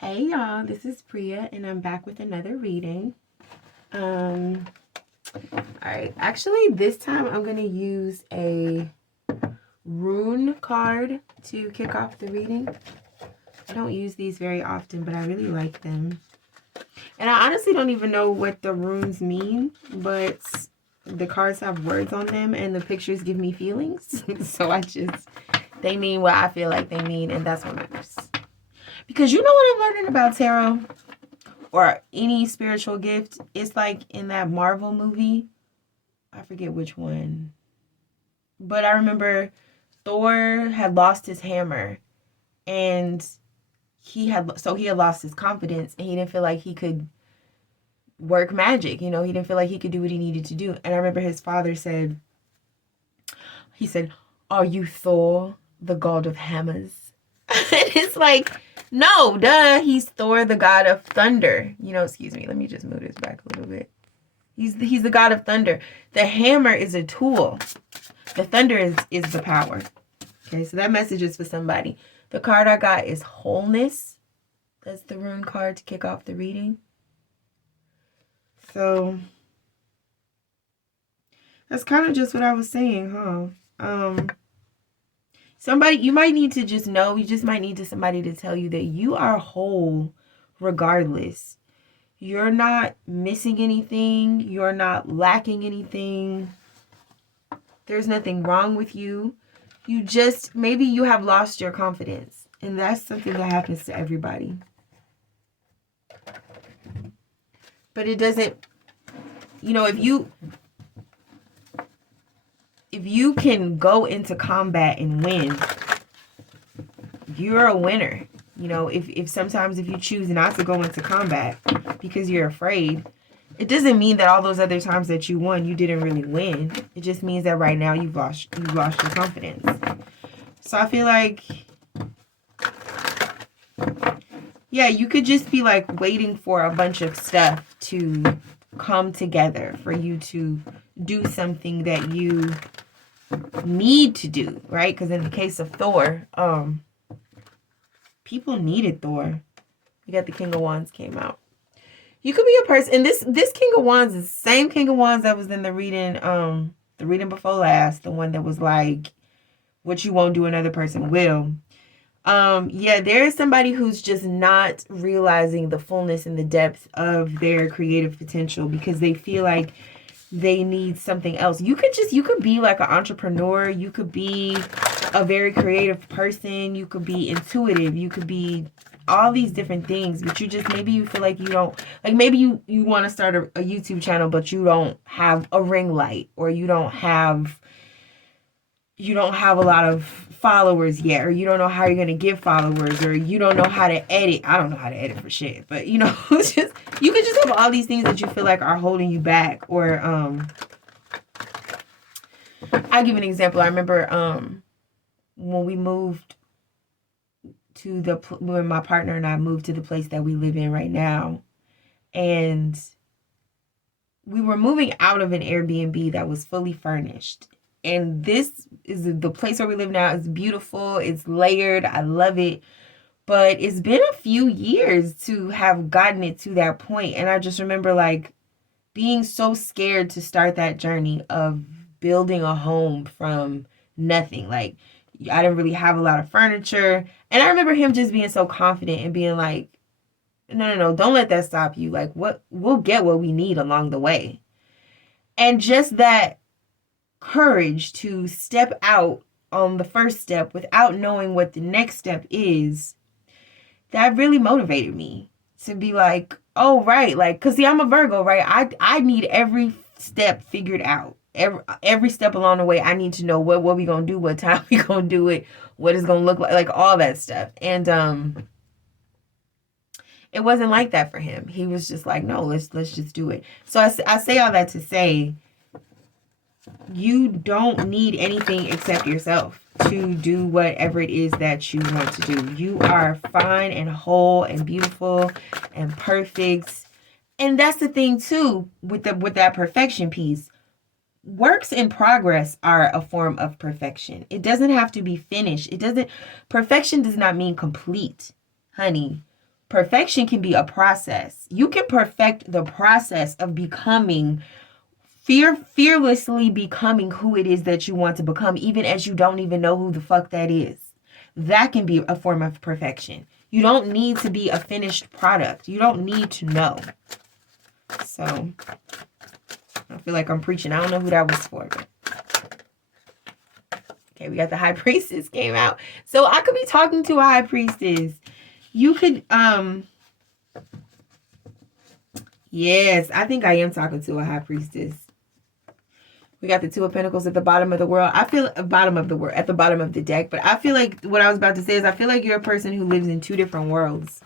Hey y'all, this is Priya and I'm back with another reading. All right, actually this time I'm going to use a rune card to kick off the reading. I don't use these very often, but I really like them. And I honestly don't even know what the runes mean, but the cards have words on them and the pictures give me feelings. So they mean what I feel like they mean, and that's what matters. Because you know what I'm learning about tarot or any spiritual gift? It's like in that Marvel movie. I forget which one. But I remember Thor had lost his hammer and he had lost his confidence and he didn't feel like he could work magic. He didn't feel like he could do what he needed to do. And I remember his father said, "Are you Thor, the god of hammers?" And it's like, no, duh, he's Thor, the god of thunder. Excuse me, let me just move this back a little bit. He's the god of thunder. The hammer is a tool. The thunder is the power. Okay, so that message is for somebody. The card I got is wholeness. That's the rune card to kick off the reading. So that's kind of just what I was saying, huh? You might need to just know, you just might need somebody to tell you that you are whole regardless. You're not missing anything. You're not lacking anything. There's nothing wrong with you. Maybe you have lost your confidence. And that's something that happens to everybody. But it doesn't, if you can go into combat and win, you're a winner. If sometimes if you choose not to go into combat because you're afraid, it doesn't mean that all those other times that you won, you didn't really win. It just means that right now you've lost your confidence. So I feel like, yeah, you could just be like waiting for a bunch of stuff to come together for you to do something that you need to do, right? Because in the case of Thor, people needed Thor. We got the King of Wands came out. You could be a person, and this King of Wands is the same King of Wands that was in the reading before last, the one that was like, what you won't do, another person will. Yeah, there is somebody who's just not realizing the fullness and the depth of their creative potential because they feel like they need something else. You could be like an entrepreneur. You could be a very creative person. You could be intuitive. You could be all these different things, but maybe you feel like you don't, like maybe you want to start a YouTube channel, but you don't have a ring light, or you don't have a lot of followers yet, or you don't know how you're going to get followers, or you don't know how to edit. I don't know how to edit for shit, but you could just have all these things that you feel like are holding you back. Or I'll give an example. I remember when we moved when my partner and I moved to the place that we live in right now, and we were moving out of an Airbnb that was fully furnished. And this is the place where we live now. It's beautiful. It's layered. I love it. But it's been a few years to have gotten it to that point. And I just remember like being so scared to start that journey of building a home from nothing. Like, I didn't really have a lot of furniture. And I remember him just being so confident and being like, no, don't let that stop you. Like, we'll get what we need along the way. And just that courage to step out on the first step without knowing what the next step is, that really motivated me to be like, oh, right. Like, because see, I'm a Virgo, right? I need every step figured out. Every step along the way, I need to know what we gonna do, what time we gonna do it, what it's gonna look like all that stuff. And it wasn't like that for him. He was just like, no, let's just do it. So I say all that to say, you don't need anything except yourself to do whatever it is that you want to do. You are fine and whole and beautiful and perfect. And that's the thing too with that perfection piece. Works in progress are a form of perfection. It doesn't have to be finished. Perfection does not mean complete, honey. perfection can be a process. You can perfect the process of becoming fearlessly becoming who it is that you want to become, even as you don't even know who the fuck that is. That can be a form of perfection. You don't need to be a finished product. You don't need to know. So, I feel like I'm preaching. I don't know who that was for. Okay, we got the High Priestess came out. So, I could be talking to a High Priestess. You could, yes, I think I am talking to a High Priestess. We got the Two of Pentacles at the bottom of the world. I feel at the bottom of the deck. But I feel like what I was about to say is I feel like you're a person who lives in two different worlds.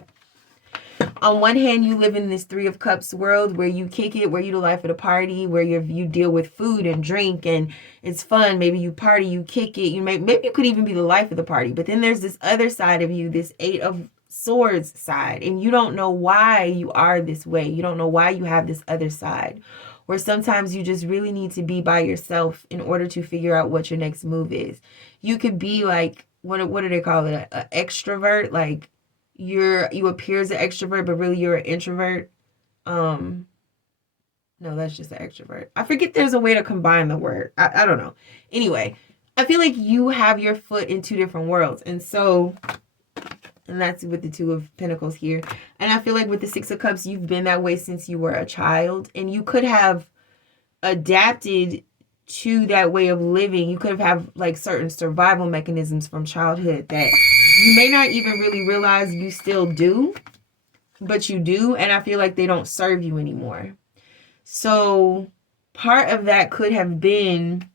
On one hand, you live in this Three of Cups world where you kick it, where you're the life of the party, where you deal with food and drink and it's fun. Maybe you party, you kick it. Maybe you could even be the life of the party. But then there's this other side of you, this Eight of Swords side, and you don't know why you are this way. You don't know why you have this other side. Where sometimes you just really need to be by yourself in order to figure out what your next move is. You could be like, what do they call it? An extrovert. Like you appear as an extrovert, but really you're an introvert. No, that's just an extrovert. I forget there's a way to combine the word. I don't know. Anyway, I feel like you have your foot in two different worlds. And that's with the Two of Pentacles here. And I feel like with the Six of Cups, you've been that way since you were a child. And you could have adapted to that way of living. You could have like certain survival mechanisms from childhood that you may not even really realize you still do. But you do. And I feel like they don't serve you anymore. So part of that could have been,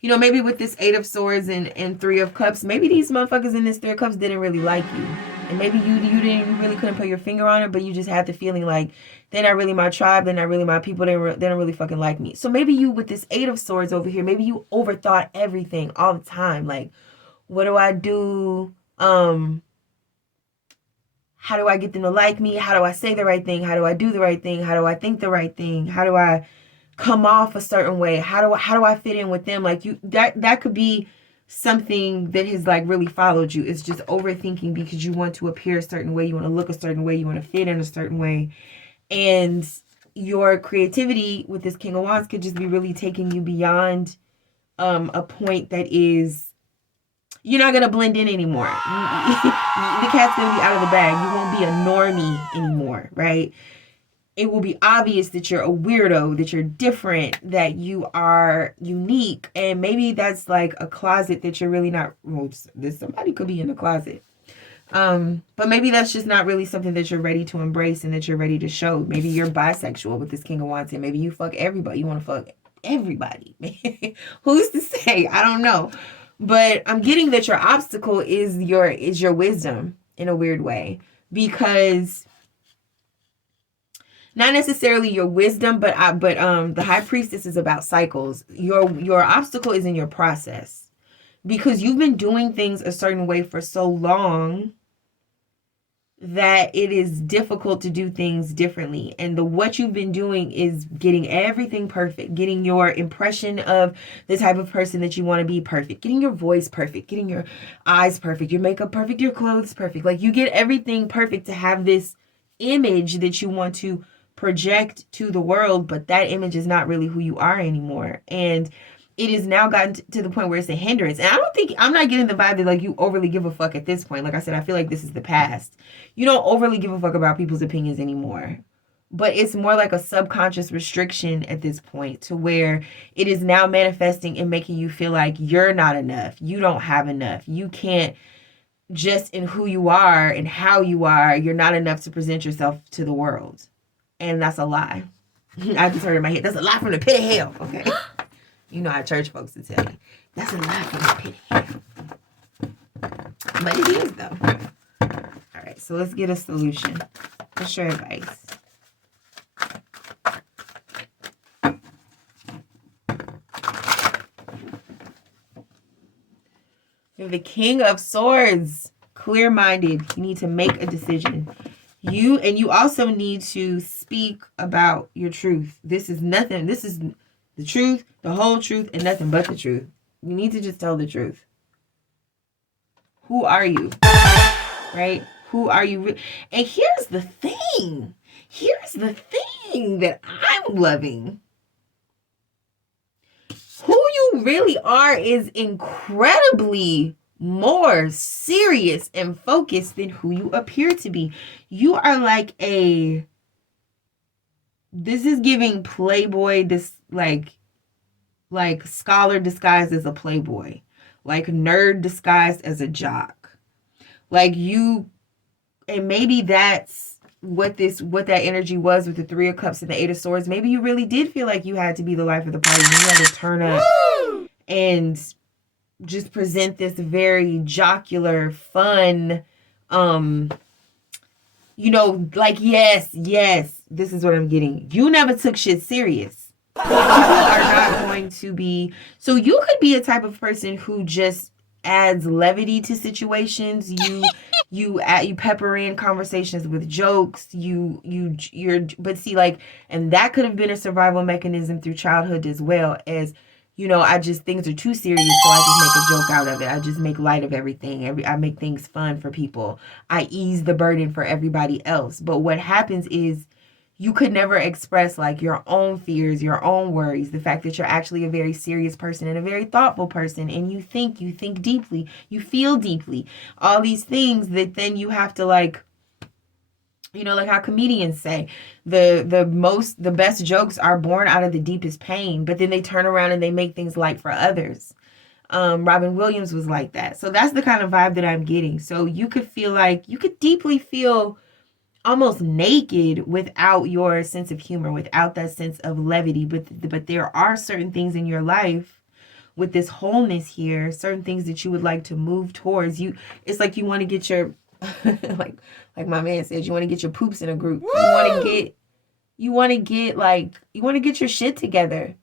you know, maybe with this Eight of Swords and Three of Cups, maybe these motherfuckers in this Three of Cups didn't really like you. And maybe you really couldn't put your finger on it, but you just had the feeling like they're not really my tribe, they're not really my people, they don't really fucking like me. So maybe you, with this Eight of Swords over here, maybe you overthought everything all the time. Like, what do I do? How do I get them to like me? How do I say the right thing? How do I do the right thing? How do I think the right thing? How do I come off a certain way? How do I fit in with them? Like that could be something that has like really followed you. It's just overthinking because you want to appear a certain way, you want to look a certain way, you want to fit in a certain way. And your creativity with this King of Wands could just be really taking you beyond a point that is, you're not going to blend in anymore. The cat's going to be out of the bag. You won't be a normie anymore, right? It will be obvious that you're a weirdo, that you're different, that you are unique. And maybe that's like a closet that you're really not, well, somebody could be in the closet. But maybe that's just not really something that you're ready to embrace and that you're ready to show. Maybe you're bisexual with this King of Wands and maybe you fuck everybody. You want to fuck everybody. Who's to say? I don't know. But I'm getting that your obstacle is your wisdom in a weird way, because not necessarily your wisdom, but the High Priestess is about cycles. Your obstacle is in your process, because you've been doing things a certain way for so long that it is difficult to do things differently. And what you've been doing is getting everything perfect, getting your impression of the type of person that you want to be perfect, getting your voice perfect, getting your eyes perfect, your makeup perfect, your clothes perfect. Like you get everything perfect to have this image that you want to project to the world, but that image is not really who you are anymore. And it is now gotten to the point where it's a hindrance. And I'm not getting the vibe that like you overly give a fuck at this point. Like I said, I feel like this is the past. You don't overly give a fuck about people's opinions anymore. But it's more like a subconscious restriction at this point, to where it is now manifesting and making you feel like you're not enough. You don't have enough. You can't, just in who you are and how you are, you're not enough to present yourself to the world. And that's a lie. I just heard in my head, that's a lie from the pit of hell. Okay. You know how church folks would tell you. That's a lie from the pit of hell. But it is, though. All right, so let's get a solution. What's your advice? You're the King of Swords. Clear-minded. You need to make a decision. You also need to speak about your truth. This is nothing. This is the truth, the whole truth, and nothing but the truth. You need to just tell the truth. Who are you? Right? Who are you? And here's the thing. Here's the thing that I'm loving. Who you really are is incredibly more serious and focused than who you appear to be. You are like this is giving playboy, this like scholar disguised as a playboy, like nerd disguised as a jock. Like you, and maybe that's what that energy was with the Three of Cups and the Eight of Swords. Maybe you really did feel like you had to be the life of the party. You had to turn up and just present this very jocular, fun, like, yes, this is what I'm getting. You never took shit serious. People are not going to be, so you could be a type of person who just adds levity to situations. You pepper in conversations with jokes. But see, like, and that could have been a survival mechanism through childhood as well as, things are too serious, so I just make a joke out of it. I just make light of everything. I make things fun for people. I ease the burden for everybody else. But what happens is you could never express like your own fears, your own worries, the fact that you're actually a very serious person and a very thoughtful person, and you think deeply, you feel deeply, all these things that then you have to like how comedians say the best jokes are born out of the deepest pain, but then they turn around and they make things light for others. Robin Williams was like that. So that's the kind of vibe that I'm getting. So you could deeply feel almost naked without your sense of humor, without that sense of levity. But there are certain things in your life with this wholeness here, certain things that you would like to move towards. It's like you want to get your like my man says, you want to get your poops in a group. Woo! You want to get your shit together.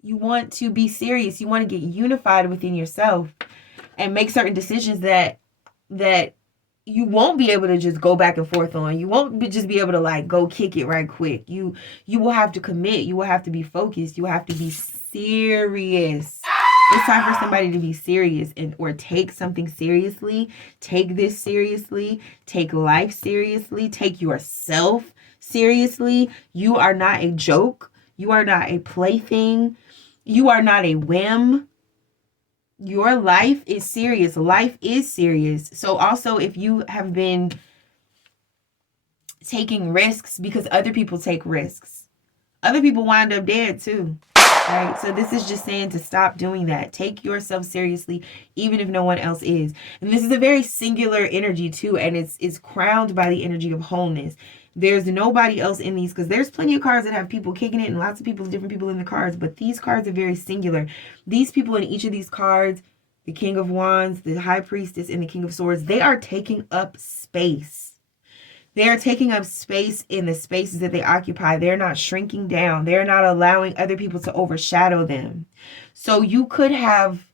You want to be serious. You want to get unified within yourself and make certain decisions that you won't be able to just go back and forth on. You won't just be able to like go kick it right quick. You will have to commit. You will have to be focused. You will have to be serious. It's time for somebody to be serious or take something seriously. Take this seriously. Take life seriously. Take yourself seriously. You are not a joke. You are not a plaything. You are not a whim. Your life is serious. Life is serious. So also, if you have been taking risks because other people take risks, other people wind up dead too. Right? So this is just saying to stop doing that. Take yourself seriously, even if no one else is. And this is a very singular energy too, and it's crowned by the energy of wholeness. There's nobody else in these, because there's plenty of cards that have people kicking it and lots of people, different people in the cards, but these cards are very singular. These people in each of these cards, the King of Wands, the High Priestess, and the King of Swords, they are taking up space. They are taking up space in the spaces that they occupy. They're not shrinking down. They're not allowing other people to overshadow them. So you could have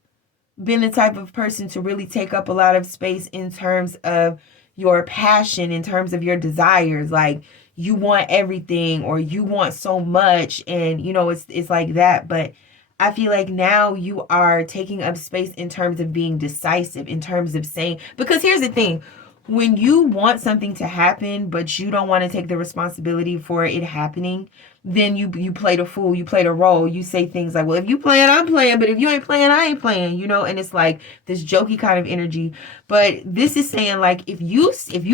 been the type of person to really take up a lot of space in terms of your passion, in terms of your desires. Like you want everything or you want so much, and it's like that. But I feel like now you are taking up space in terms of being decisive, in terms of saying, because here's the thing. When you want something to happen, but you don't want to take the responsibility for it happening, then you play the fool, you play the role. You say things like, well, if you playing, I'm playing, but if you ain't playing, I ain't playing, and it's like this jokey kind of energy. But this is saying, like, if you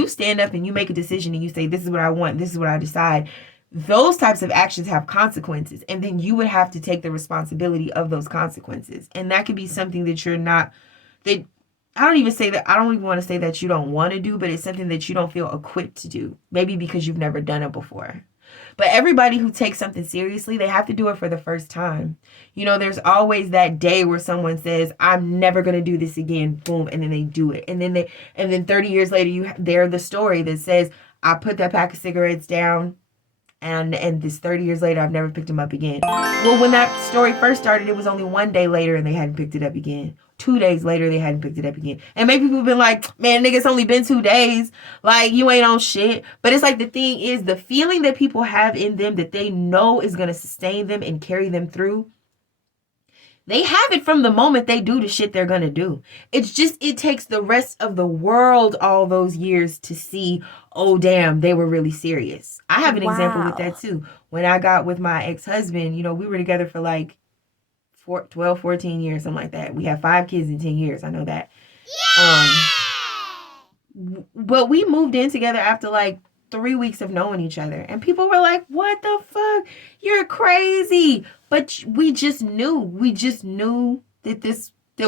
stand up and you make a decision and you say, this is what I want, this is what I decide, those types of actions have consequences. And then you would have to take the responsibility of those consequences. And that could be something that you're not, that I don't even want to say that you don't want to do, but it's something that you don't feel equipped to do. Maybe because you've never done it before. But everybody who takes something seriously, they have to do it for the first time. There's always that day where someone says, I'm never going to do this again. Boom. And then they do it. And then 30 years later, they're the story that says, I put that pack of cigarettes down. And this 30 years later, I've never picked them up again. Well, when that story first started, it was only one day later and they hadn't picked it up again. 2 days later, they hadn't picked it up again. And maybe people have been like, man, nigga, it's only been 2 days. Like, you ain't on shit. But it's like, the thing is, the feeling that people have in them that they know is going to sustain them and carry them through, They have it from the moment they do the shit they're gonna do. It's just, it takes the rest of the world all those years to see, oh damn, they were really serious. I have an example with that too. When I got with my ex-husband, we were together for like 12, 14 years, something like that. We have 5 kids in 10 years. I know that. But we moved in together after like 3 weeks of knowing each other. And people were like, what the fuck? You're crazy. But we just knew. We just knew that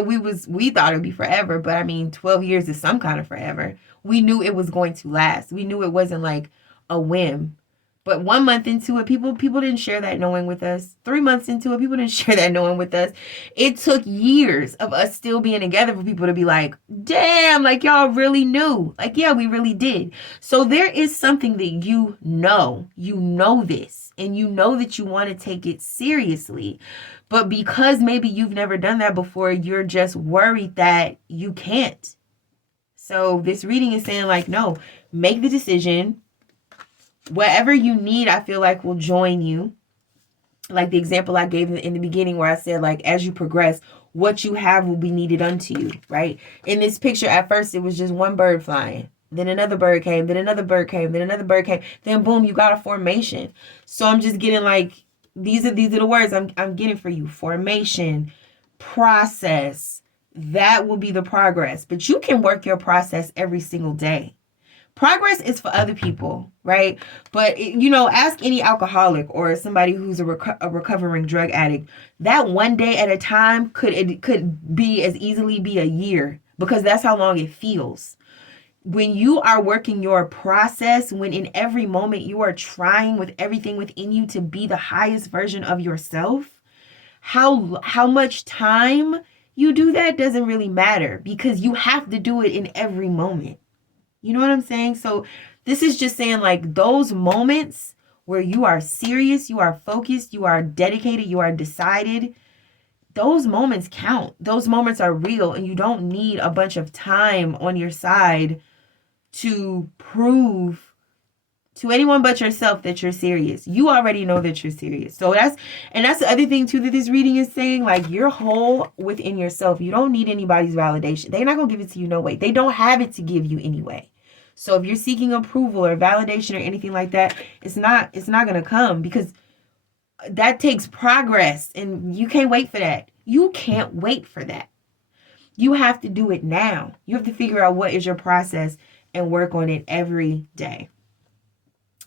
we thought it would be forever. But I mean, 12 years is some kind of forever. We knew it was going to last. We knew it wasn't like a whim. But 1 month into it, people didn't share that knowing with us. 3 months into it, people didn't share that knowing with us. It took years of us still being together for people to be like, damn, like y'all really knew. Like, yeah, we really did. So there is something that you know this, and you know that you want to take it seriously. But because maybe you've never done that before, you're just worried that you can't. So this reading is saying like, no, make the decision. Whatever you need, I feel like will join you. Like the example I gave in the beginning where I said, like, as you progress, what you have will be needed unto you, right? In this picture, at first, it was just one bird flying. Then another bird came. Then another bird came. Then another bird came. Then boom, you got a formation. So I'm just getting like, these are the words I'm getting for you. Formation, process. That will be the progress. But you can work your process every single day. Progress is for other people, right? But, ask any alcoholic or somebody who's a recovering drug addict. That one day at a time could be as easily be a year, because that's how long it feels. When you are working your process, when in every moment you are trying with everything within you to be the highest version of yourself, how much time you do that doesn't really matter, because you have to do it in every moment. You know what I'm saying? So this is just saying like those moments where you are serious, you are focused, you are dedicated, you are decided. Those moments count. Those moments are real, and you don't need a bunch of time on your side to prove to anyone but yourself that you're serious. You already know that you're serious. So that's the other thing too that this reading is saying, like, you're whole within yourself. You don't need anybody's validation. They're not going to give it to you no way. They don't have it to give you anyway. So if you're seeking approval or validation or anything like that, it's not going to come, because that takes progress, and you can't wait for that. You can't wait for that. You have to do it now. You have to figure out what is your process and work on it every day.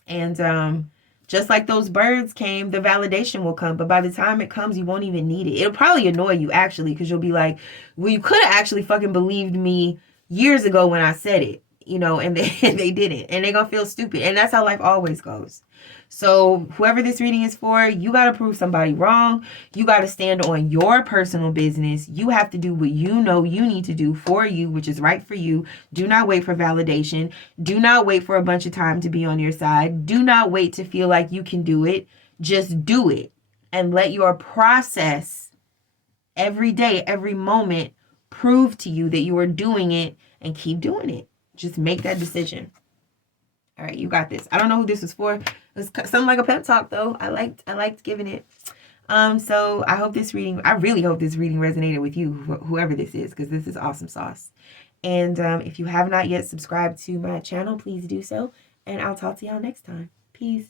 And just like those birds came, the validation will come. But by the time it comes, you won't even need it. It'll probably annoy you, actually, because you'll be like, well, you could have actually fucking believed me years ago when I said it. And they didn't. And they're going to feel stupid. And that's how life always goes. So whoever this reading is for, you got to prove somebody wrong. You got to stand on your personal business. You have to do what you know you need to do for you, which is right for you. Do not wait for validation. Do not wait for a bunch of time to be on your side. Do not wait to feel like you can do it. Just do it. And let your process every day, every moment, prove to you that you are doing it, and keep doing it. Just make that decision. All right, you got this. I don't know who this was for. It was something like a pep talk, though. I liked giving it. So I really hope this reading resonated with you, whoever this is, because this is awesome sauce. And if you have not yet subscribed to my channel, please do so. And I'll talk to y'all next time. Peace.